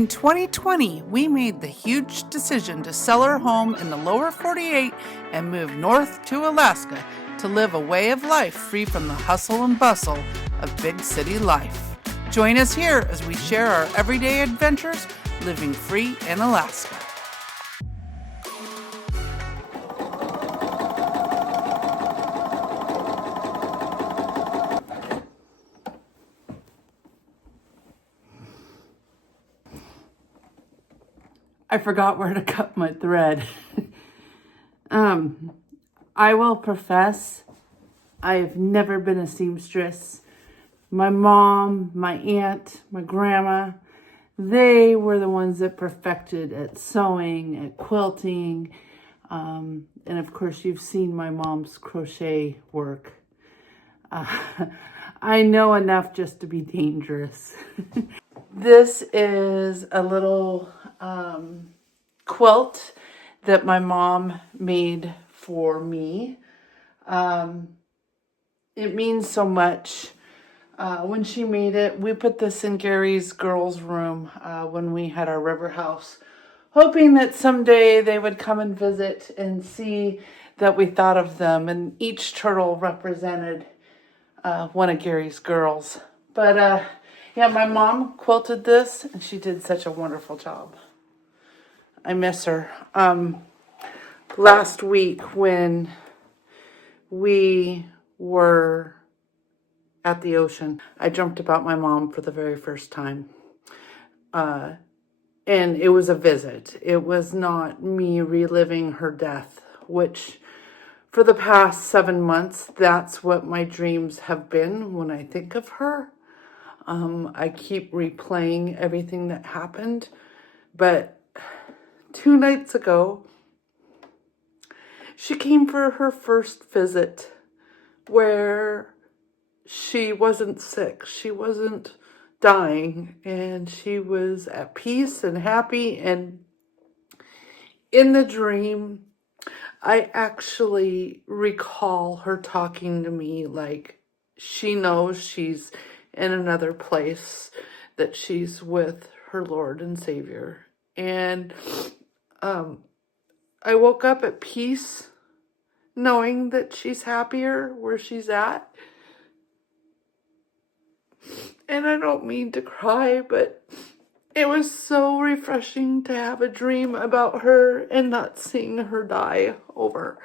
In 2020, we made the huge decision to sell our home in the lower 48 and move north to Alaska to live a way of life free from the hustle and bustle of big city life. Join us here as we share our everyday adventures living free in Alaska. I forgot where to cut my thread. I will profess, I've never been a seamstress. My mom, my aunt, my grandma, they were the ones that perfected at sewing, at quilting. And of course, you've seen my mom's crochet work. I know enough just to be dangerous. This is a little quilt that my mom made for me. It means so much. When she made it, we put this in Gary's girls' room when we had our river house, hoping that someday they would come and visit and see that we thought of them. And each turtle represented one of Gary's girls. But yeah, my mom quilted this, and she did such a wonderful job. I miss her. Last week when we were at the ocean, I dreamt about my mom for the very first time. And it was a visit. It was not me reliving her death, which for the past 7 months, that's what my dreams have been when I think of her. I keep replaying everything that happened, but 2 nights ago, she came for her first visit where she wasn't sick, she wasn't dying, and she was at peace and happy. And in the dream, I actually recall her talking to me like she knows she's in another place, that she's with her Lord and Savior. And I woke up at peace, knowing that she's happier where she's at. And I don't mean to cry, but it was so refreshing to have a dream about her and not seeing her die over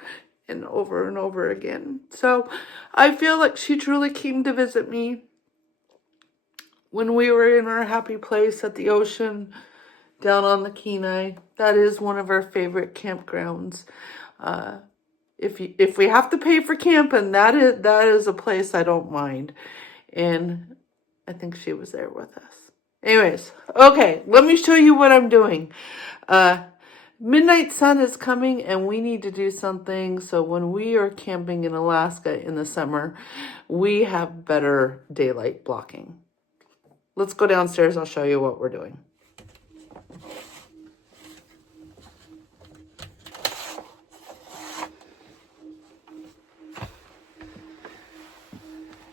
and over and over again. So I feel like she truly came to visit me when we were in our happy place at the ocean down on the Kenai. That is one of our favorite campgrounds. If we have to pay for camping, that is a place I don't mind. And I think she was there with us. Anyways, okay, let me show you what I'm doing. Midnight sun is coming and we need to do something. So when we are camping in Alaska in the summer, we have better daylight blocking. Let's go downstairs. I'll show you what we're doing.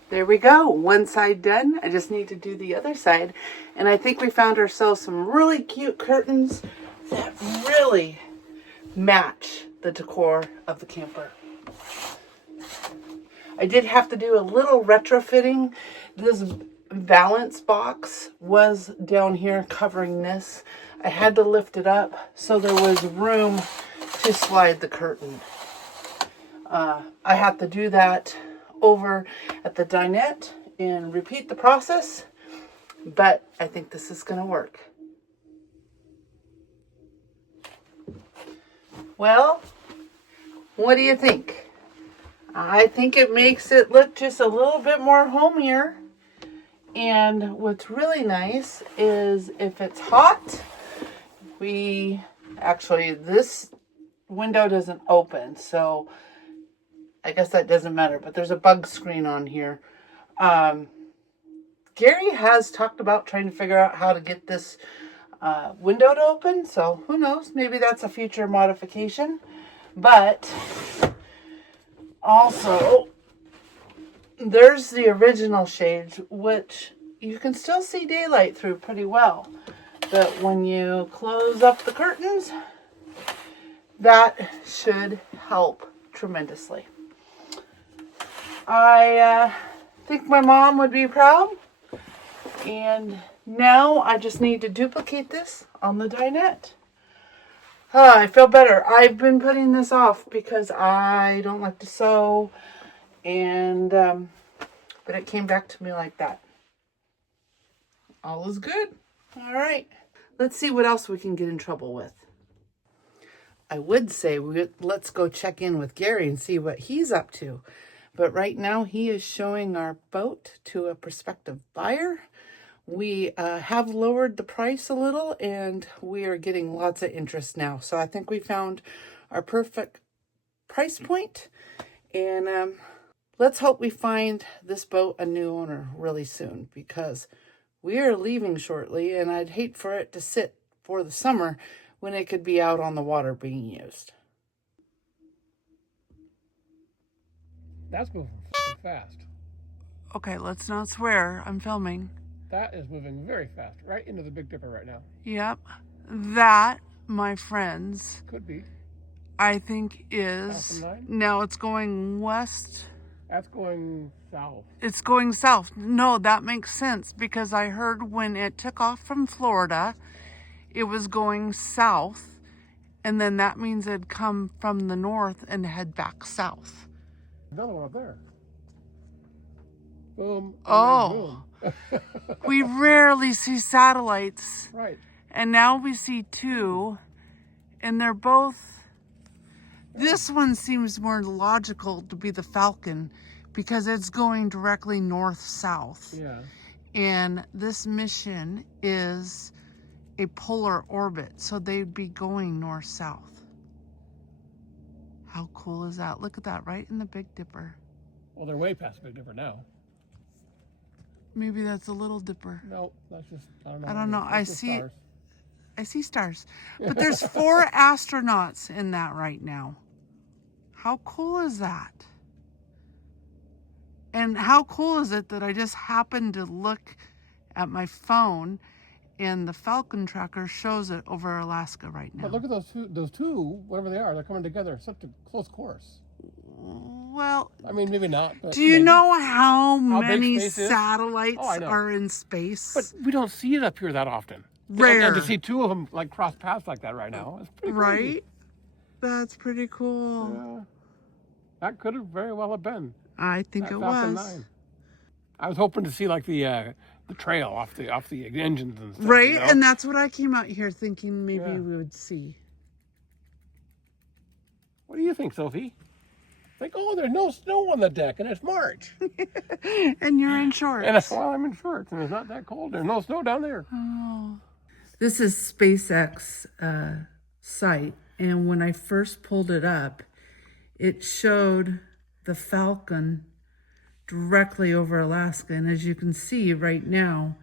There we go. One side done. I just need to do the other side. And I think we found ourselves some really cute curtains that really match the decor of the camper. I did have to do a little retrofitting. This valance box was down here covering this. I had to lift it up so there was room to slide the curtain. I have to do that over at the dinette and repeat the process, but I think this is going to work. Well, what do you think? I think it makes it look just a little bit more homier. And what's really nice is if it's hot, this window doesn't open, so I guess that doesn't matter, but there's a bug screen on here. Gary has talked about trying to figure out how to get this window to open, so who knows, maybe that's a future modification. But also, there's the original shades, which you can still see daylight through pretty well. But when you close up the curtains, that should help tremendously. I think my mom would be proud. And now I just need to duplicate this on the dinette. I feel better. I've been putting this off because I don't like to sew. And, but it came back to me like that. All is good. All right. Let's see what else we can get in trouble with. I would say let's go check in with Gary and see what he's up to. But right now he is showing our boat to a prospective buyer. We have lowered the price a little and we are getting lots of interest now. So I think we found our perfect price point. And let's hope we find this boat a new owner really soon, because we are leaving shortly and I'd hate for it to sit for the summer when it could be out on the water being used. That's moving fast. Okay, let's not swear. I'm filming. That is moving very fast, right into the Big Dipper right now. Yep. That, my friends, could be, I think is, now it's going west. That's going south. It's going south. No, that makes sense, because I heard when it took off from Florida, it was going south, and then that means it'd come from the north and head back south. Another one up there. Boom. Oh. Boom. We rarely see satellites. Right. And now we see two, and they're both... This one seems more logical to be the Falcon because it's going directly north-south. Yeah. And this mission is a polar orbit, so they'd be going north-south. How cool is that? Look at that, right in the Big Dipper. Well, they're way past Big Dipper now. Maybe that's a Little Dipper. No, that's just, I don't know. I don't know. I see stars. But there's 4 astronauts in that right now. How cool is that? And how cool is it that I just happened to look at my phone and the Falcon tracker shows it over Alaska right now. But look at those two, whatever they are, they're coming together. Such a close course. Well, I mean, maybe not. But do you know how many big space satellites are in space? But we don't see it up here that often. Rare. And to see 2 of them like cross paths like that right now is pretty crazy. Right? That's pretty cool. Yeah. That could have very well have been. I think it Falcon was. 9. I was hoping to see like the trail off the engines and stuff. Right, you know? and that's what I came out here thinking maybe we would see. What do you think, Sophie? Like, oh, there's no snow on the deck, and it's March. And you're in shorts. And well, I'm in shorts, and it's not that cold. There's no snow down there. Oh. This is SpaceX site, and when I first pulled it up, it showed the Falcon directly over Alaska, and as you can see right now,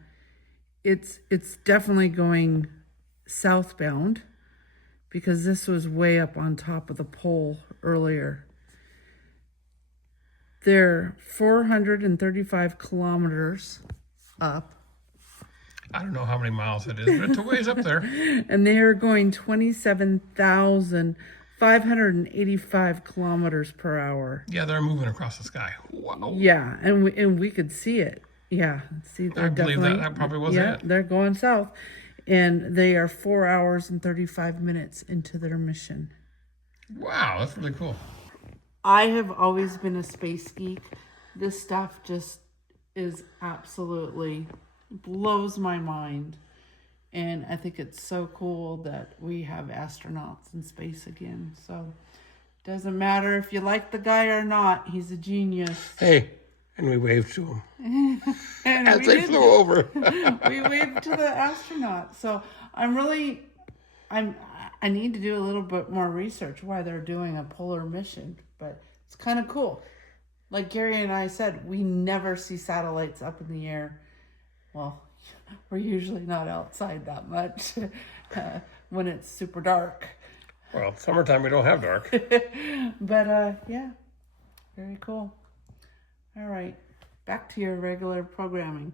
it's definitely going southbound because this was way up on top of the pole earlier. They're 435 kilometers up. I don't know how many miles it is, but it's a ways up there. And they are going 27,585 kilometers per hour. Yeah, they're moving across the sky. Wow. Yeah, and we could see it. Yeah, see, they're I believe that probably was it. They're going south. And they are 4 hours and 35 minutes into their mission. Wow, that's really cool. I have always been a space geek. This stuff just is absolutely blows my mind. And I think it's so cool that we have astronauts in space again. So it doesn't matter if you like the guy or not. He's a genius. Hey, and we waved to him. And as they flew over. We waved to the astronaut. So I need to do a little bit more research why they're doing a polar mission. But it's kind of cool. Like Gary and I said, we never see satellites up in the air. Well, we're usually not outside that much when it's super dark. Well, summertime we don't have dark. But yeah, very cool. All right, back to your regular programming.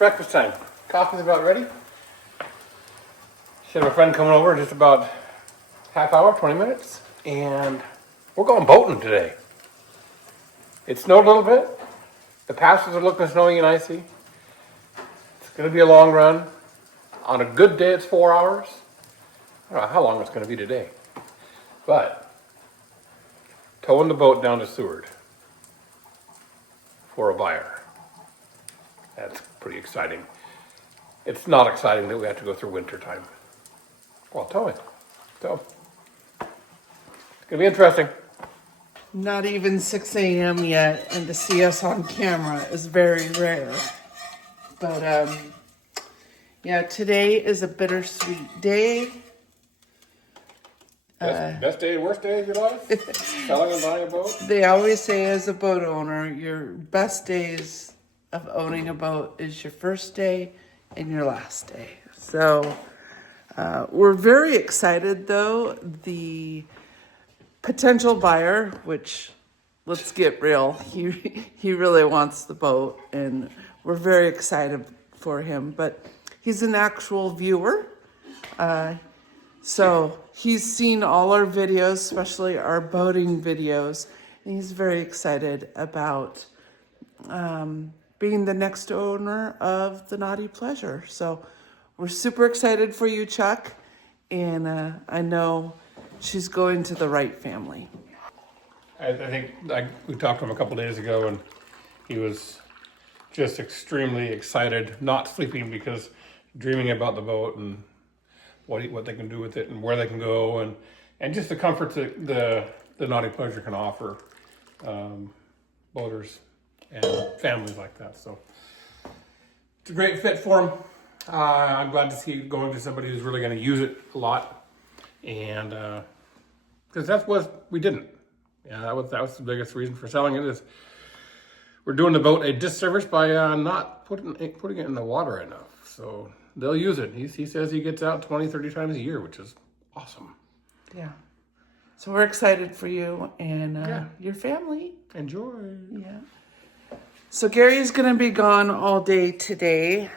Breakfast time. Coffee's about ready. Should have a friend coming over in just about half hour, 20 minutes. And we're going boating today. It snowed a little bit. The passes are looking snowy and icy. It's going to be a long run. On a good day, it's 4 hours. I don't know how long it's going to be today. But towing the boat down to Seward for a buyer. That's pretty exciting. It's not exciting that we have to go through winter time while towing. So it's going to be interesting. Not even 6 a.m. yet, and to see us on camera is very rare. But yeah, today is a bittersweet day. Best day, worst day of your life? Selling and buying a boat? They always say as a boat owner, your best days of owning a boat is your first day and your last day. So we're very excited though. The potential buyer, which let's get real, he really wants the boat and we're very excited for him, but he's an actual viewer. So he's seen all our videos, especially our boating videos, and he's very excited about being the next owner of the Nauti Pleasure. So we're super excited for you, Chuck, and I know she's going to the right family. I think we talked to him a couple days ago, and he was just extremely excited, not sleeping because dreaming about the boat and what they can do with it and where they can go, and just the comfort that the Nauti Pleasure can offer boaters and families like that. So it's a great fit for him. I'm glad to see it going to somebody who's really going to use it a lot, and because that's what we didn't. Yeah, that was the biggest reason for selling it, is we're doing the boat a disservice by not putting it in the water enough. So they'll use it. He says he gets out 20, 30 times a year, which is awesome. Yeah. So we're excited for you and your family. Enjoy. Yeah. So Gary's going to be gone all day today.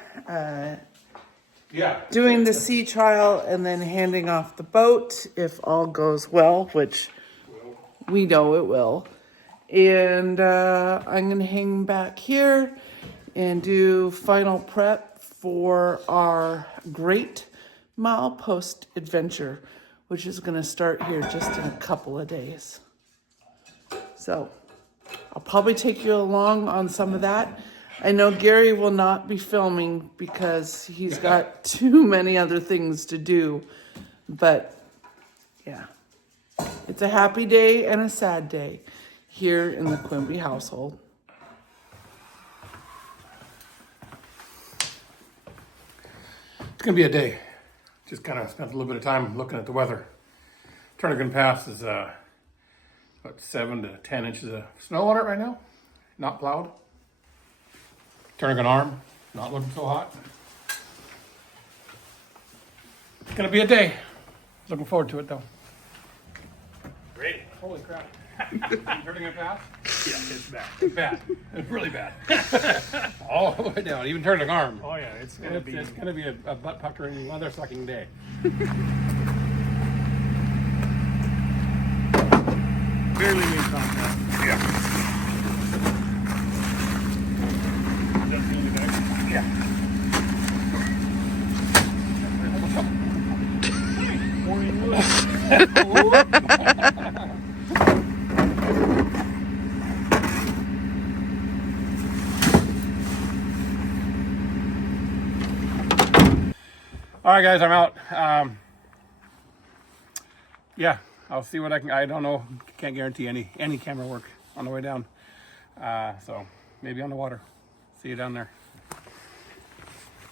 Doing the sea trial and then handing off the boat if all goes well, which we know it will. And I'm going to hang back here and do final prep for our great Milepost adventure, which is going to start here just in a couple of days. So I'll probably take you along on some of that. I know Gary will not be filming because he's got too many other things to do, but yeah, it's a happy day and a sad day here in the Quimby household. It's going to be a day. Just kind of spent a little bit of time looking at the weather. Turnagain Pass is about 7 to 10 inches of snow on it right now. Not plowed. Turnagain Arm, not looking so hot. It's going to be a day. Looking forward to it though. Great. Holy crap. Turnagain Pass? Yeah, it's bad. It's bad. It's really bad. All the way down, even Turnagain Arm. Oh yeah, it's gonna be a butt puckering, leather sucking day. barely made contact. Yeah. That's the only guy. Yeah. All right, guys, I'm out. Yeah, I'll see what I can. I don't know. Can't guarantee any camera work on the way down. So maybe on the water. See you down there.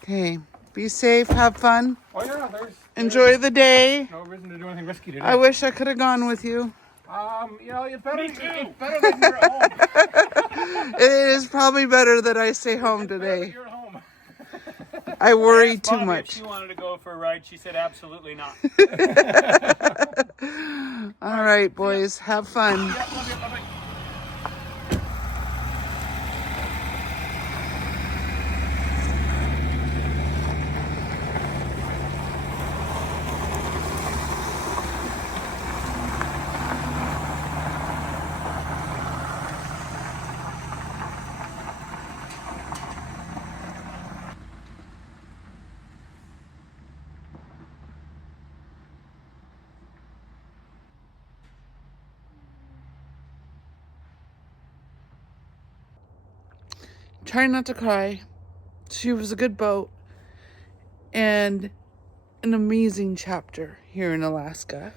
Okay, be safe, have fun, Oh yeah, enjoy the day. no reason to do anything risky today. I wish I could have gone with you. You know, it's better. Me too. It's better that you're at home. It is probably better that I stay home It's better that today. you're at home. I worry Asked too Bob much. If she wanted to go for a ride, she said absolutely not. All right, boys, have fun. Yeah, love you. Bye-bye. Try not to cry. She was a good boat and an amazing chapter here in Alaska.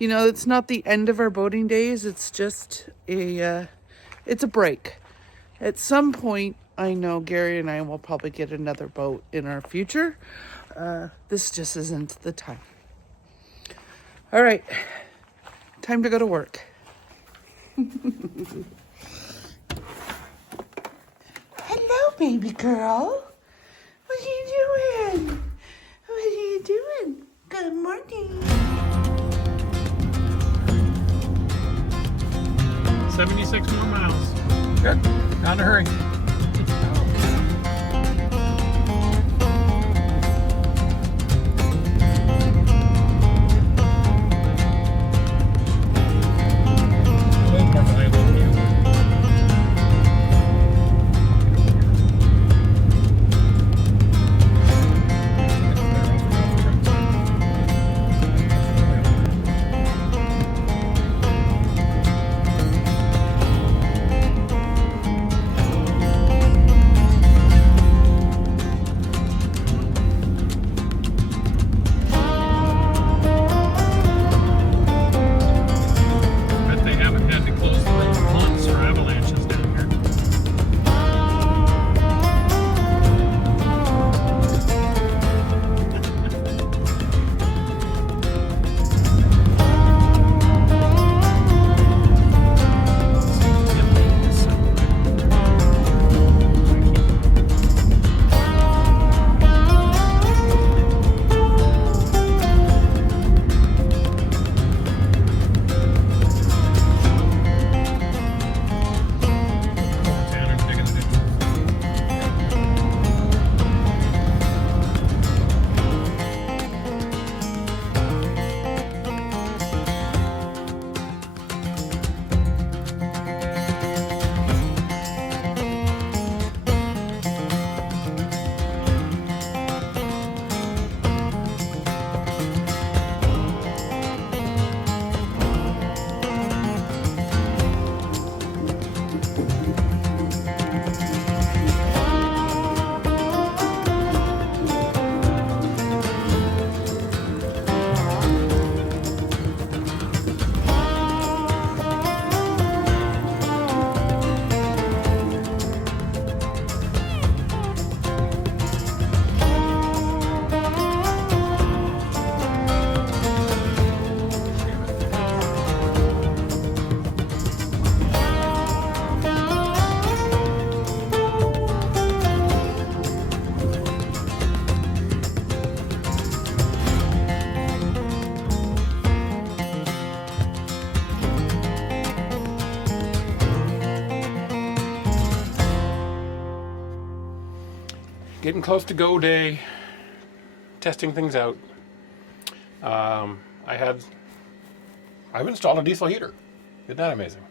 You know, it's not the end of our boating days. It's just it's a break. At some point, I know Gary and I will probably get another boat in our future. This just isn't the time. All right, time to go to work. Hello, baby girl. What are you doing? What are you doing? Good morning. 76 more miles. Good. Not in a hurry. Bet they haven't had to close the road once for avalanches down here. Tanner's digging a ditch. Getting close to go day. Testing things out. I've installed a diesel heater. Isn't that amazing?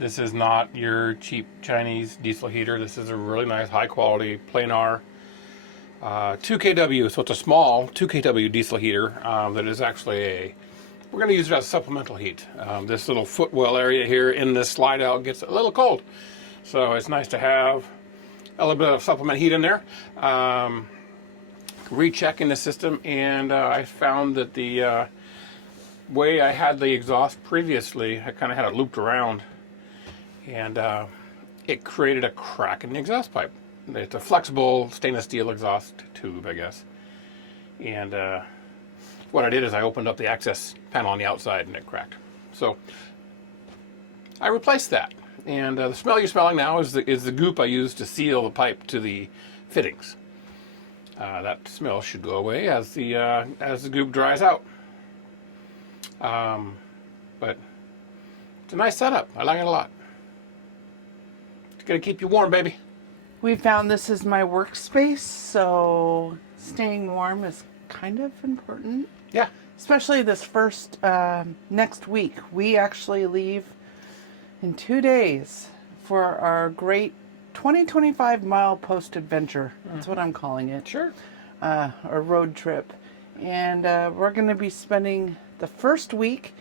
This is not your cheap Chinese diesel heater. This is a really nice, high quality, planar 2 kW. So it's a small 2 kW diesel heater that is actually we're going to use it as supplemental heat. This little footwell area here in this slide out gets a little cold. So it's nice to have a little bit of supplement heat in there. Rechecking the system, and I found that the way I had the exhaust previously, I kind of had it looped around, and it created a crack in the exhaust pipe. It's a flexible stainless steel exhaust tube, I guess. And what I did is I opened up the access panel on the outside, and it cracked. So I replaced that. And the smell you're smelling now is the goop I used to seal the pipe to the fittings. That smell should go away as the goop dries out. But it's a nice setup. I like it a lot. It's gonna keep you warm, baby. We found this is my workspace, so staying warm is kind of important. Yeah. Especially this first next week. We actually leave in 2 days for our great 2025 Milepost adventure. That's what I'm calling it. Sure. A road trip. And we're going to be spending the first week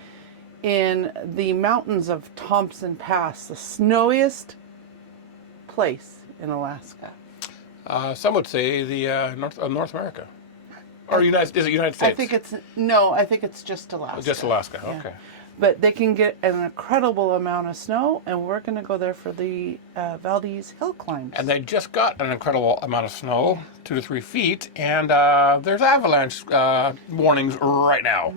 in the mountains of Thompson Pass, the snowiest place in Alaska? Some would say the North America. Or is it United States? I think it's just Alaska. Just Alaska, Yeah. okay. But they can get an incredible amount of snow, and we're going to go there for the Valdez hill climbs. And they just got an incredible amount of snow, 2 to 3 feet, and there's avalanche warnings right now.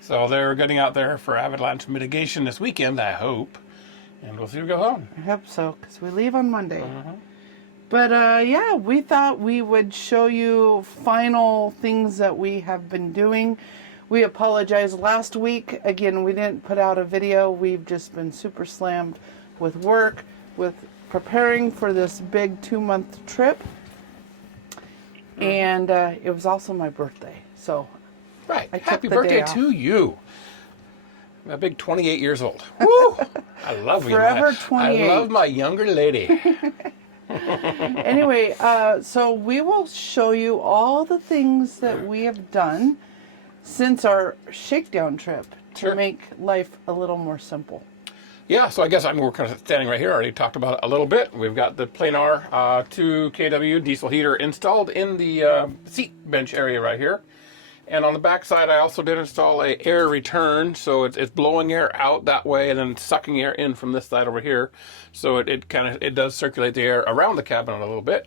So they're getting out there for avalanche mitigation this weekend, I hope. And we'll see what goes on. I hope so, because we leave on Monday. But yeah, we thought we would show you final things that we have been doing. We apologize. Last week, again, we didn't put out a video. We've just been super slammed with work, with preparing for this big 2-month trip. And it was also my birthday. So Right. I took Happy the birthday day off. to you. I'm a big 28 years old. Woo! I love you. Forever 28. I love my younger lady. Anyway, so we will show you all the things that we have done since our shakedown trip to Sure. make life a little more simple. Yeah, so I guess we're kind of standing right here. I already talked about it a little bit. We've got the planar 2 kW diesel heater installed in the seat bench area right here. And on the back side, I also did install a air return, so it's blowing air out that way and then sucking air in from this side over here. So it does circulate the air around the cabin a little bit.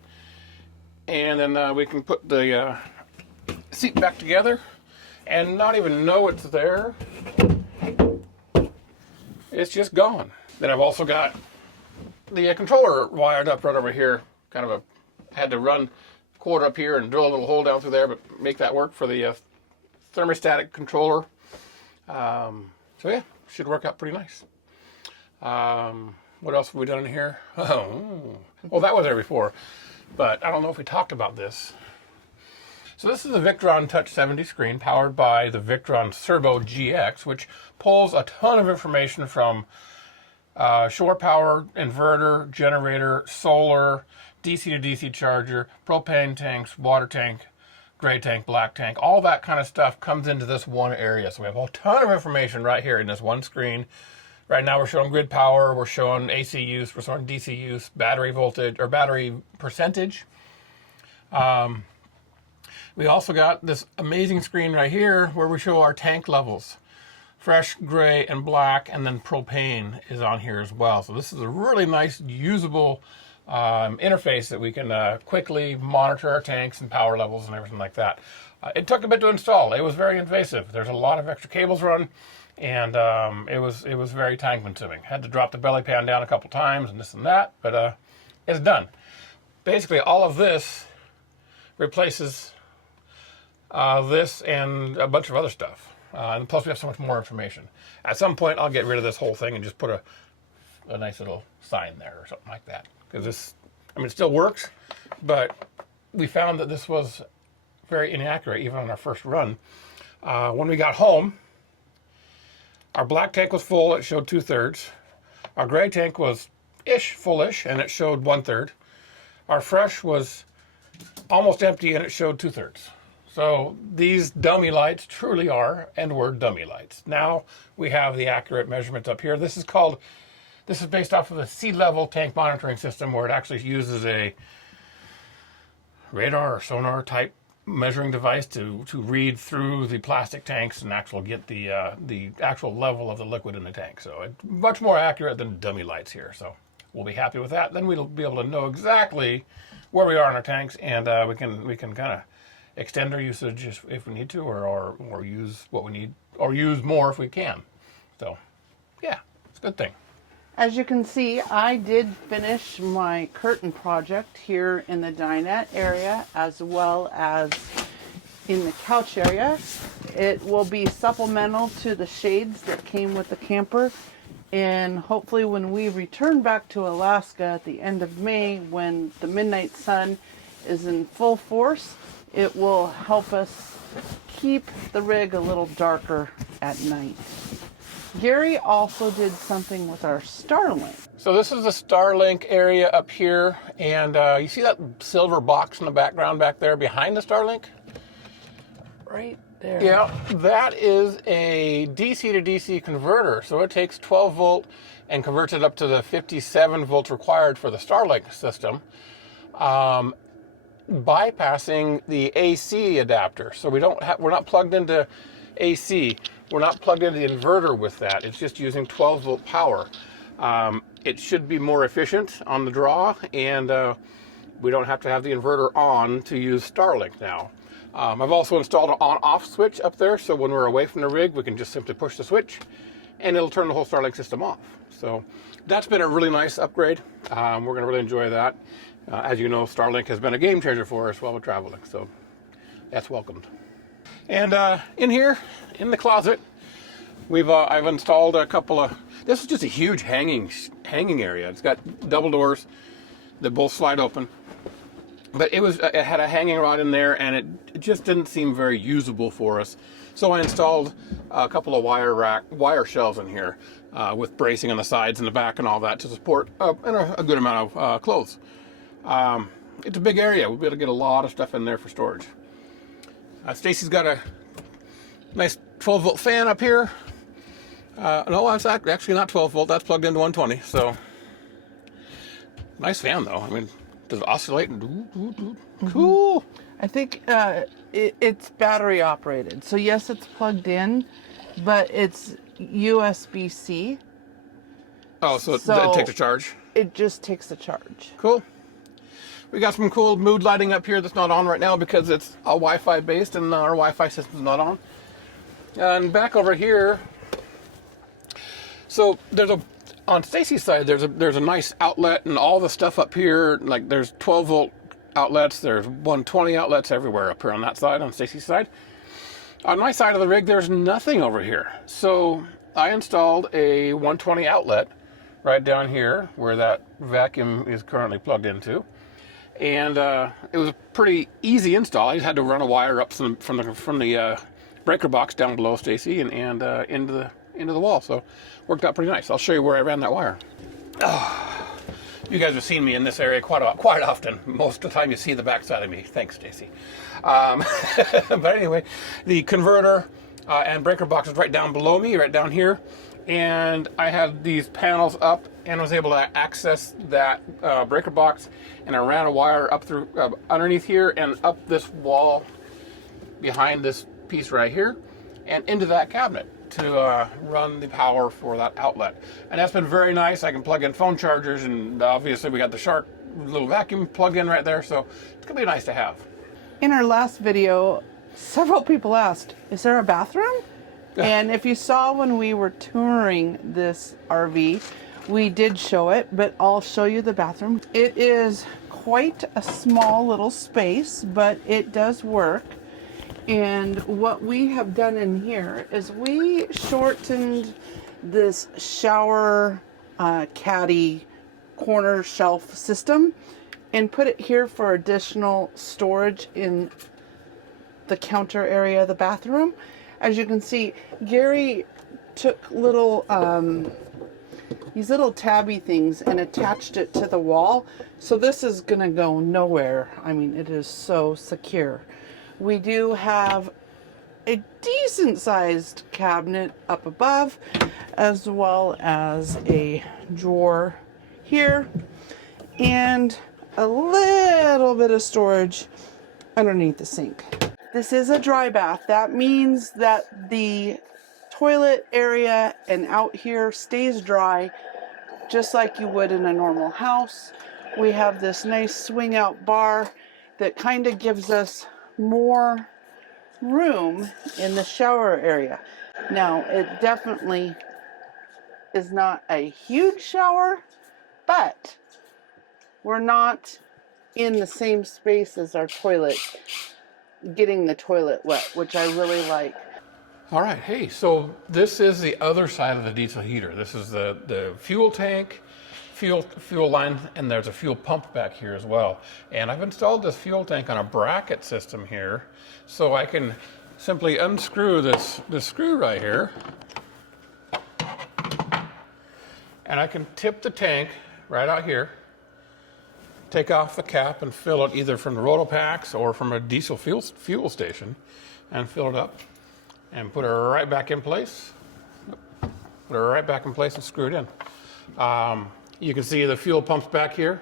And then we can put the seat back together and not even know it's there. It's just gone. Then I've also got the controller wired up right over here. Had to run cord up here and drill a little hole down through there, but make that work for the thermostatic controller. So yeah, should work out pretty nice. What else have we done in here? Well, that was there before, but I don't know if we talked about this. So this is a Victron Touch 70 screen powered by the Victron Servo GX, which pulls a ton of information from shore power, inverter, generator, solar, DC to DC charger, propane tanks, water tank, gray tank, black tank, all that kind of stuff comes into this one area. So we have a ton of information right here in this one screen. Right now we're showing grid power, we're showing AC use, we're showing DC use, battery voltage, or battery percentage. We also got this amazing screen right here where we show our tank levels. Fresh, gray, and black, and then propane is on here as well. So this is a really nice, usable interface that we can quickly monitor our tanks and power levels and everything like that. It took a bit to install. It was very invasive. There's a lot of extra cables run, and it was very time consuming. Had to drop the belly pan down a couple times and this and that, but it's done. Basically, all of this replaces this and a bunch of other stuff. And plus we have so much more information. At some point I'll get rid of this whole thing and just put a nice little sign there or something like that. Because it still works, but we found that this was very inaccurate even on our first run. When we got home, our black tank was full, it showed 2/3. Our gray tank was fullish, and it showed 1/3. Our fresh was almost empty and it showed 2/3. So these dummy lights truly are and were dummy lights. Now we have the accurate measurements up here. This is based off of a sea level tank monitoring system where it actually uses a radar or sonar type measuring device to read through the plastic tanks and actually get the actual level of the liquid in the tank. So it's much more accurate than dummy lights here. So we'll be happy with that. Then we'll be able to know exactly where we are in our tanks, and we can kind of extend our usage if we need to, or use what we need, or use more if we can. So, yeah, it's a good thing. As you can see, I did finish my curtain project here in the dinette area as well as in the couch area. It will be supplemental to the shades that came with the camper, and hopefully when we return back to Alaska at the end of May, when the midnight sun is in full force, it will help us keep the rig a little darker at night. Gary also did something with our Starlink. So this is the Starlink area up here, and you see that silver box in the background back there behind the Starlink? right there. Yeah, that is a DC to DC converter. So it takes 12 volt and converts it up to the 57 volts required for the Starlink system, bypassing the AC adapter. So we're not plugged into AC. We're not plugged into the inverter with that. It's just using 12 volt power. It should be more efficient on the draw, and we don't have to have the inverter on to use Starlink now. I've also installed an on-off switch up there, so when we're away from the rig, we can just simply push the switch, and it'll turn the whole Starlink system off. So that's been a really nice upgrade. We're going to really enjoy that. As you know, Starlink has been a game changer for us while we're traveling, so that's welcomed. And in here, in the closet, I've installed a couple of. This is just a huge hanging area. It's got double doors that both slide open. But it had a hanging rod in there, and it just didn't seem very usable for us. So I installed a couple of wire shelves in here with bracing on the sides and the back and all that to support a good amount of clothes. It's a big area. We'll be able to get a lot of stuff in there for storage. Stacy's got a nice 12 volt fan up here. No, it's actually not 12 volt. That's plugged into 120. So nice fan though. I mean, does it oscillate and cool? I think it's battery operated. So yes, it's plugged in, but it's USB-C. Oh, so it takes a charge? It just takes a charge. Cool. We got some cool mood lighting up here that's not on right now because it's all Wi-Fi based and our Wi-Fi system's not on. And back over here, so on Stacy's side, there's a nice outlet, and all the stuff up here, like there's 12 volt outlets, there's 120 outlets everywhere up here on that side, on Stacy's side. On my side of the rig, there's nothing over here. So I installed a 120 outlet right down here where that vacuum is currently plugged into. And it was a pretty easy install. I just had to run a wire up from the breaker box down below Stacy and into the wall. So worked out pretty nice. I'll show you where I ran that wire. Oh, you guys have seen me in this area quite often. Most of the time you see the backside of me. Thanks, Stacy. But anyway, the converter and breaker box is right down below me, right down here. And I had these panels up and was able to access that breaker box, and I ran a wire up through underneath here and up this wall behind this piece right here and into that cabinet to run the power for that outlet. And that's been very nice. I can plug in phone chargers, and obviously we got the Shark little vacuum plug in right there, so it's gonna be nice to have. In our last video, several people asked, is there a bathroom? And if you saw when we were touring this RV, we did show it, but I'll show you the bathroom. It is quite a small little space, but it does work. And what we have done in here is we shortened this shower caddy corner shelf system and put it here for additional storage in the counter area of the bathroom. As you can see, Gary took little these little tabby things and attached it to the wall. So this is gonna go nowhere. I mean, it is so secure. We do have a decent sized cabinet up above, as well as a drawer here, and a little bit of storage underneath the sink. This is a dry bath. That means that the toilet area and out here stays dry, just like you would in a normal house. We have this nice swing out bar that kind of gives us more room in the shower area. Now, it definitely is not a huge shower, but we're not in the same space as our toilet, getting the toilet wet, which I really like. All right, hey, so this is the other side of the diesel heater. This is the fuel tank, fuel line, and there's a fuel pump back here as well. And I've installed this fuel tank on a bracket system here, so I can simply unscrew this screw right here, and I can tip the tank right out here, take off the cap and fill it either from the Rotopacks or from a diesel fuel station. and fill it up and put her right back in place. Put her right back in place and screw it in. You can see the fuel pumps back here,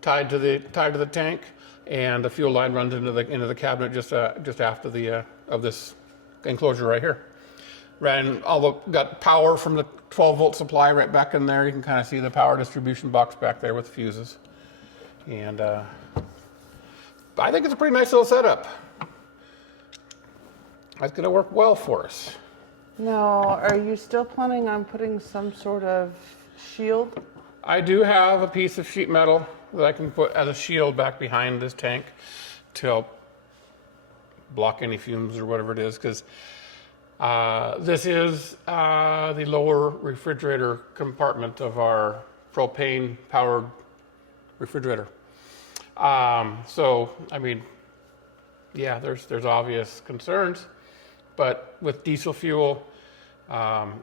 tied to the tank, and the fuel line runs into the cabinet just after the of this enclosure right here. Got power from the 12-volt supply right back in there. You can kind of see the power distribution box back there with the fuses, and I think it's a pretty nice little setup. That's going to work well for us. Now, are you still planning on putting some sort of shield? I do have a piece of sheet metal that I can put as a shield back behind this tank to help block any fumes or whatever it is, because this is the lower refrigerator compartment of our propane-powered refrigerator. So, I mean, yeah, there's obvious concerns, but with diesel fuel,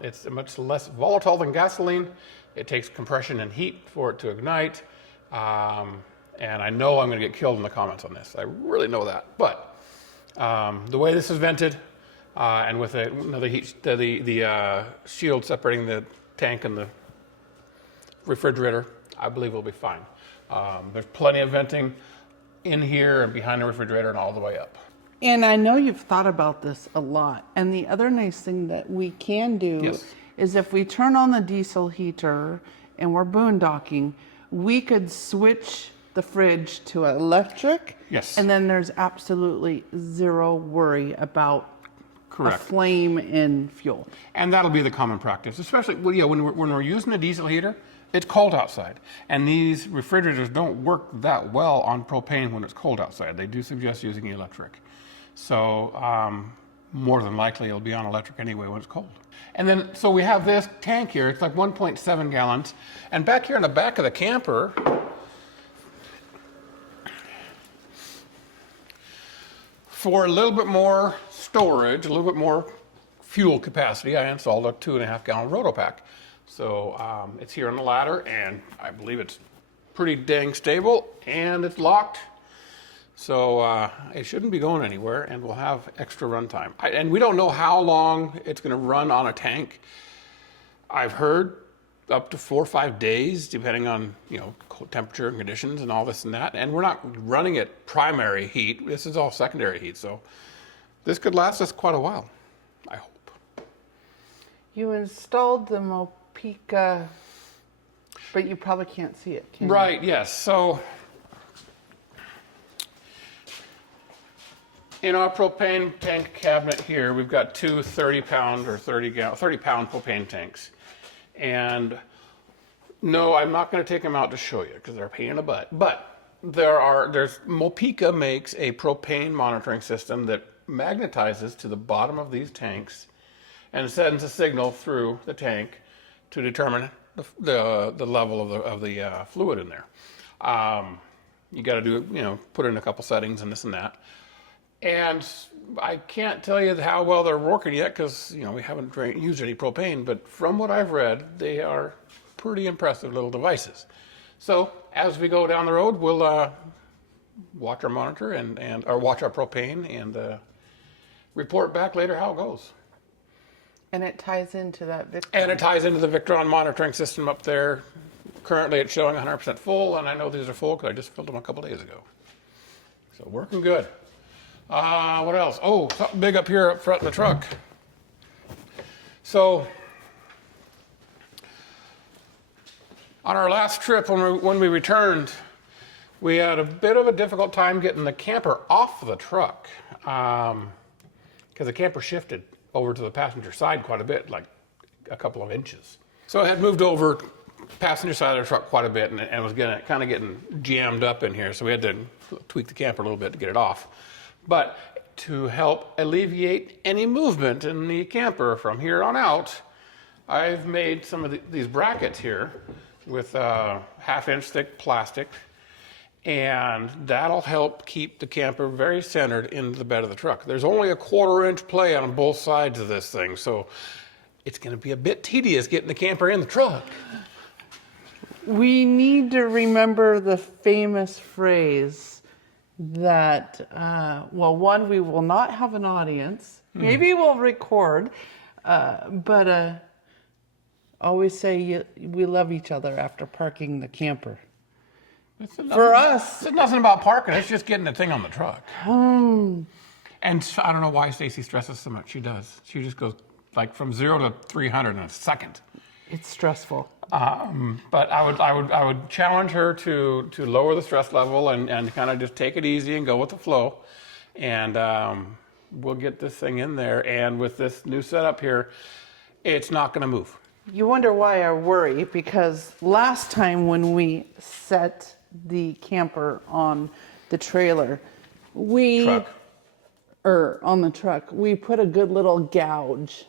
it's much less volatile than gasoline. It takes compression and heat for it to ignite. And I know I'm going to get killed in the comments on this. I really know that. But the way this is vented, and with the shield separating the tank and the refrigerator, I believe we'll be fine. There's plenty of venting in here and behind the refrigerator and all the way up. And I know you've thought about this a lot. And the other nice thing that we can do is if we turn on the diesel heater and we're boondocking, we could switch the fridge to electric. Yes. And then there's absolutely zero worry about a flame in fuel. And that'll be the common practice, especially when we're using a diesel heater. It's cold outside, and these refrigerators don't work that well on propane when it's cold outside. They do suggest using electric. So more than likely it'll be on electric anyway when it's cold. And then, so we have this tank here. It's like 1.7 gallons. And back here in the back of the camper, for a little bit more storage, a little bit more fuel capacity, I installed a 2.5 gallon Rotopack. So it's here on the ladder, and I believe it's pretty dang stable, and it's locked. So it shouldn't be going anywhere, and we'll have extra run time. And we don't know how long it's going to run on a tank. I've heard up to 4 or 5 days, depending on temperature and conditions and all this and that. And we're not running at primary heat. This is all secondary heat. So this could last us quite a while, I hope. You installed the Mopica, but you probably can't see it, can you? Right, yes. So in our propane tank cabinet here, we've got two 30-pound or 30-pound propane tanks. And no, I'm not going to take them out to show you because they're a pain in the butt. But Mopica makes a propane monitoring system that magnetizes to the bottom of these tanks and sends a signal through the tank to determine the level of the fluid in there. You got to do put in a couple settings and this and that. And I can't tell you how well they're working yet because we haven't used any propane. But from what I've read, they are pretty impressive little devices. So as we go down the road, we'll watch our monitor or watch our propane and report back later how it goes. And it ties into that Victron. And it ties into the Victron monitoring system up there. Currently, it's showing 100% full, and I know these are full because I just filled them a couple days ago. So working good. What else? Oh, something big up here up front in the truck. So on our last trip, when we returned, we had a bit of a difficult time getting the camper off the truck because the camper shifted over to the passenger side quite a bit, like a couple of inches. So I had moved over passenger side of the truck quite a bit and was kind of getting jammed up in here. So we had to tweak the camper a little bit to get it off. But to help alleviate any movement in the camper from here on out, I've made some of these brackets here with 1/2-inch thick plastic, and that'll help keep the camper very centered into the bed of the truck. There's only a 1/4-inch play on both sides of this thing, so it's going to be a bit tedious getting the camper in the truck. We need to remember the famous phrase, that, well, one, we will not have an audience. Maybe we'll record, but always say we love each other after parking the camper. For us. It's nothing about parking. It's just getting the thing on the truck. And I don't know why Stacy stresses so much. She does. She just goes like from 0 to 300 in a second. It's stressful. But I would challenge her to lower the stress level and kind of just take it easy and go with the flow. And we'll get this thing in there. And with this new setup here, it's not going to move. You wonder why I worry, because last time when we set the camper on the trailer, on the truck, we put a good little gouge.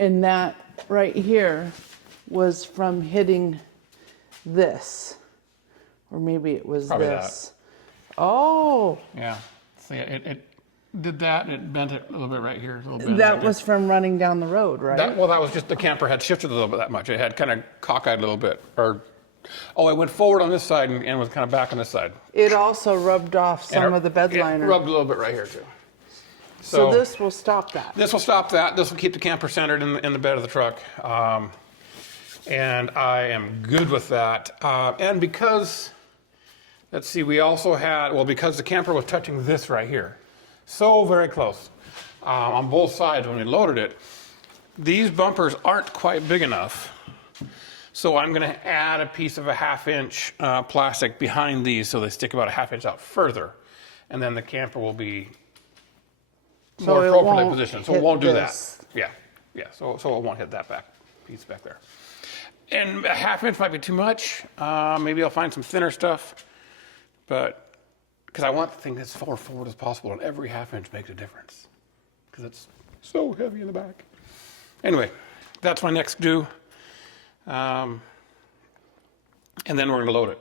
And that right here was from hitting this. Or maybe it was Probably this. Oh. Yeah. See, it did that, and it bent it a little bit right here. A little bit That was from running down the road, right? that was just the camper had shifted a little bit that much. It had kind of cockeyed a little bit. It went forward on this side and was kind of back on this side. It also rubbed off some of the bed liner. It rubbed a little bit right here, too. So this will stop that. This will stop that. This will keep the camper centered in the bed of the truck. And I am good with that. And because, let's see, we also had, because the camper was touching this right here. So very close on both sides when we loaded it. These bumpers aren't quite big enough. So I'm going to add a piece of a 1/2 inch plastic behind these so they stick about a 1/2 inch out further. And then the camper will be more appropriately positioned. So it won't do that. Yeah. So it won't hit that piece back there. And a 1/2 inch might be too much. Maybe I'll find some thinner stuff. But because I want the thing as far forward as possible, and every 1/2 inch makes a difference. Because it's so heavy in the back. Anyway, that's my next do. And then we're going to load it.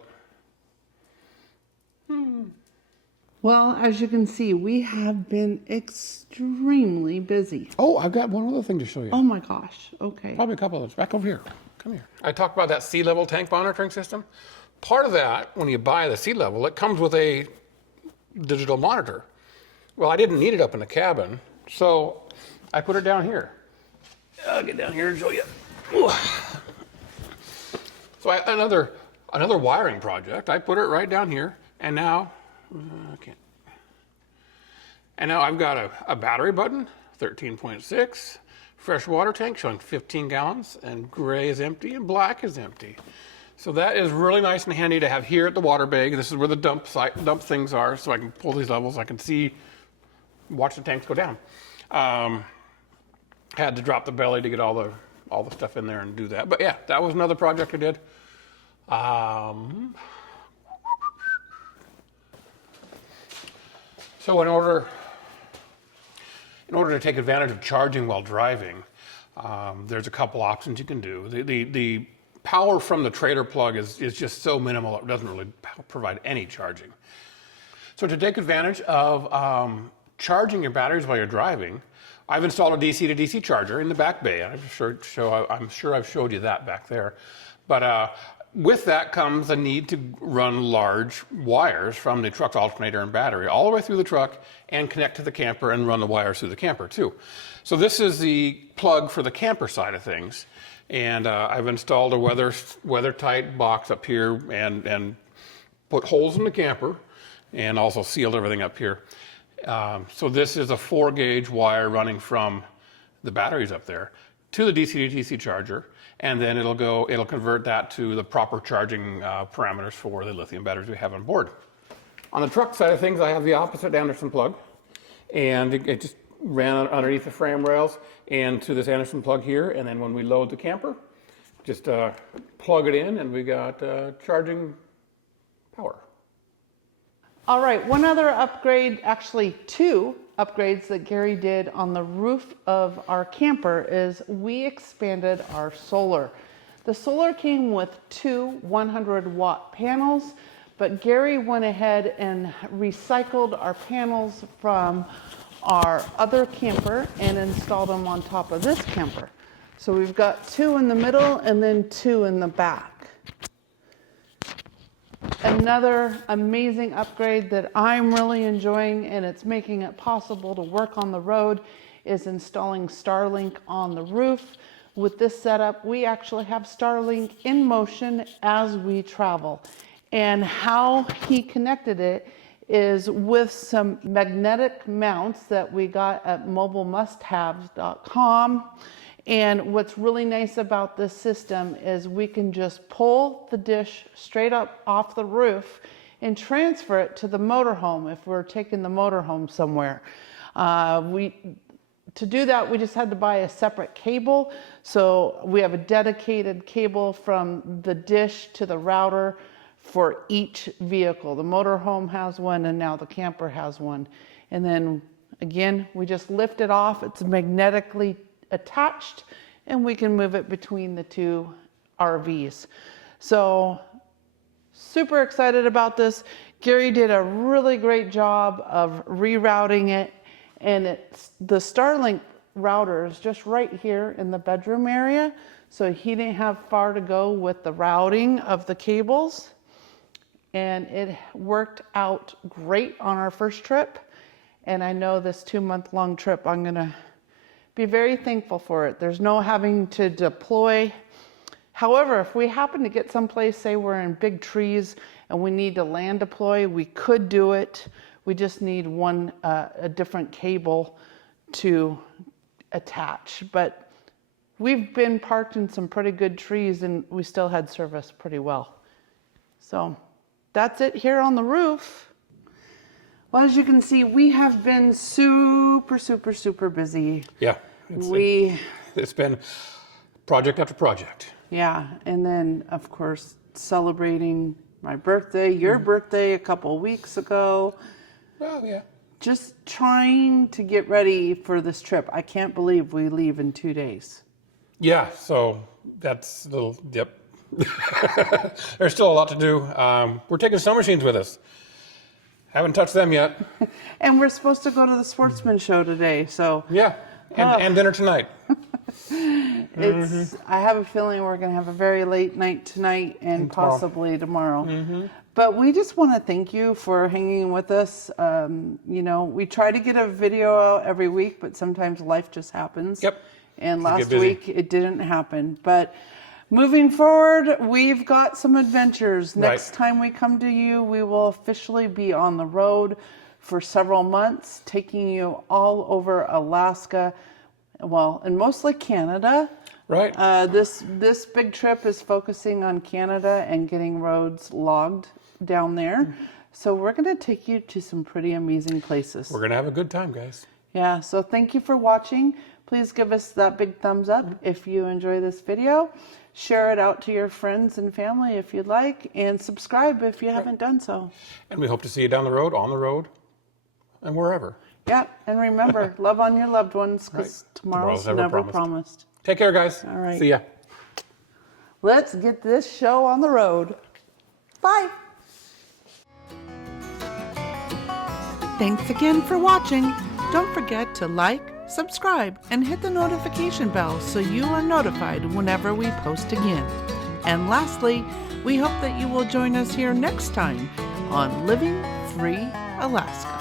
Well, as you can see, we have been extremely busy. Oh, I've got one other thing to show you. Oh my gosh. Okay. Probably a couple of those. Back over here. Come here. I talked about that sea level tank monitoring system. Part of that, when you buy the sea level, it comes with a digital monitor. Well, I didn't need it up in the cabin, so I put it down here. I'll get down here and show you. So another wiring project. I put it right down here, and now I've got a battery button, 13.6, fresh water tank showing 15 gallons, and gray is empty and black is empty. So that is really nice and handy to have here at the water bag. This is where the dump things are, so I can pull these levels. I can watch the tanks go down. Had to drop the belly to get all the stuff in there and do that. But yeah, that was another project I did. So in order to take advantage of charging while driving, there's a couple options you can do. The power from the trailer plug is just so minimal it doesn't really provide any charging. So to take advantage of charging your batteries while you're driving, I've installed a DC to DC charger in the back bay. I'm sure I've showed you that back there. But with that comes a need to run large wires from the truck's alternator and battery all the way through the truck and connect to the camper and run the wires through the camper too. So this is the plug for the camper side of things. And I've installed a weather-tight box up here and put holes in the camper and also sealed everything up here. So this is a 4-gauge wire running from the batteries up there to the DC to DC charger, and then it'll convert that to the proper charging parameters for the lithium batteries we have on board. On the truck side of things, I have the opposite Anderson plug, and it just ran underneath the frame rails and to this Anderson plug here, and then when we load the camper, just plug it in, and we got charging power. All right, one other upgrade, actually 2 upgrades that Gary did on the roof of our camper is we expanded our solar. The solar came with 2 100-watt panels, but Gary went ahead and recycled our panels from our other camper and installed them on top of this camper. So we've got 2 in the middle and then 2 in the back. Another amazing upgrade that I'm really enjoying, and it's making it possible to work on the road, is installing Starlink on the roof. With this setup, we actually have Starlink in motion as we travel. And how he connected it is with some magnetic mounts that we got at mobilemustheves.com. And what's really nice about this system is we can just pull the dish straight up off the roof and transfer it to the motorhome if we're taking the motorhome somewhere. To do that, we just had to buy a separate cable. So we have a dedicated cable from the dish to the router for each vehicle. The motorhome has one, and now the camper has one. And then again, we just lift it off. It's magnetically attached, and we can move it between the two RVs. So super excited about this. Gary did a really great job of rerouting it, and the Starlink router is just right here in the bedroom area, so he didn't have far to go with the routing of the cables, and it worked out great on our first trip. And I know this 2-month-long trip, I'm gonna be very thankful for it. There's no having to deploy. However, if we happen to get someplace, say we're in big trees and we need to land deploy, we could do it. We just need a different cable to attach. But we've been parked in some pretty good trees, and we still had service pretty well. So that's it here on the roof. Well, as you can see, we have been super, super, super busy. Yeah. It's been project after project. Yeah, and then, of course, celebrating my birthday, your birthday a couple weeks ago. Well, yeah. Just trying to get ready for this trip. I can't believe we leave in 2 days. Yeah, so that's a little, yep. There's still a lot to do. We're taking snow machines with us. Haven't touched them yet. And we're supposed to go to the Sportsman show today, so. Yeah, and dinner tonight. I have a feeling we're going to have a very late night tonight and possibly tomorrow. But we just want to thank you for hanging with us. You know, we try to get a video out every week, but sometimes life just happens. Yep. And last week it didn't happen. But moving forward, we've got some adventures. Next time we come to you, we will officially be on the road for several months, taking you all over Alaska, well, and mostly Canada. Right. This big trip is focusing on Canada and getting roads logged down there. So we're going to take you to some pretty amazing places. We're going to have a good time, guys. Yeah, so thank you for watching. Please give us that big thumbs up if you enjoy this video. Share it out to your friends and family if you'd like, and subscribe if you haven't done so. And we hope to see you down the road, on the road, and wherever. Yeah, and remember, love on your loved ones, because tomorrow's never promised. Take care, guys. All right. See ya. Let's get this show on the road. Bye. Thanks again for watching. Don't forget to like, subscribe, and hit the notification bell so you are notified whenever we post again. And lastly, we hope that you will join us here next time on Living Free Alaska.